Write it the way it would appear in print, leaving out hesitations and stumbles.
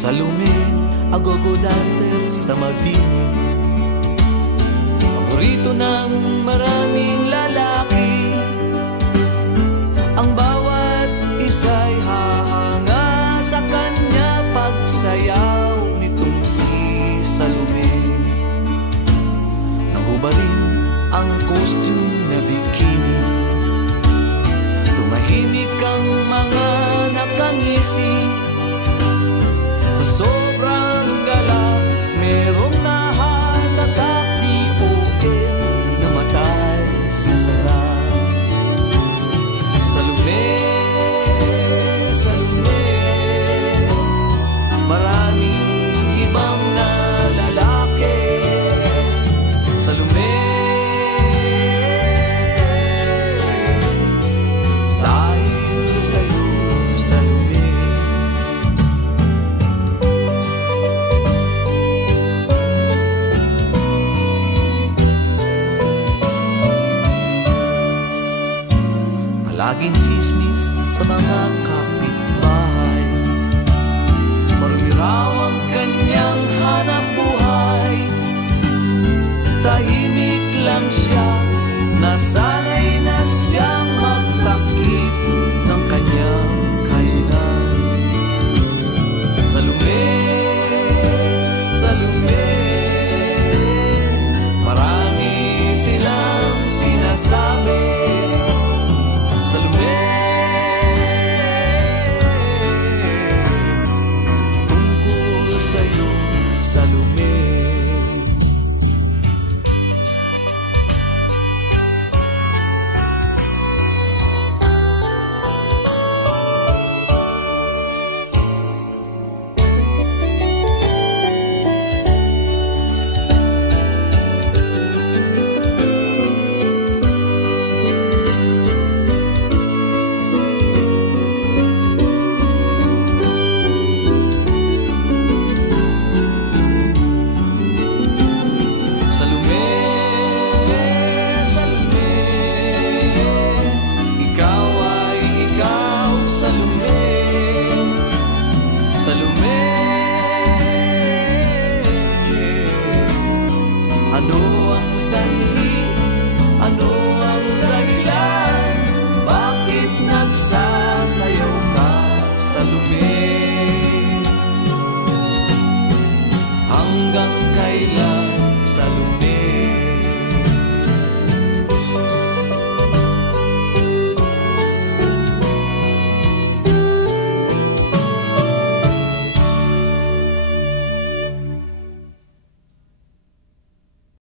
Salome, agogo dancer sa mabini, paborito ng maraming lalaki. Ang bawat isa'y hahanga sa kanya pagsayaw nitong si Salome. Nahubarin ang costume na bikini, tumahimik ang mga nakangisi. Sa sobrang galak, merong nahatatak ni O.M. namatay sa sarap. Salome, Salome, maraming ibang na lalaki. Salome, dahil sa'yo, Salome. Laging chismis sa mga kapitbahay, marami raw ang kanyang hanap buhay. Tahimik lang siya, nasanay na siyang magtakip ng kanyang kainan. Salome, Salome, marami silang sinasabi. Salome, tungkol sa'yo, Salome. Salome, ano ang sanhi, ano ang dahilan, bakit nagsasayaw ka, Salome? Hanggang kailan, Salome?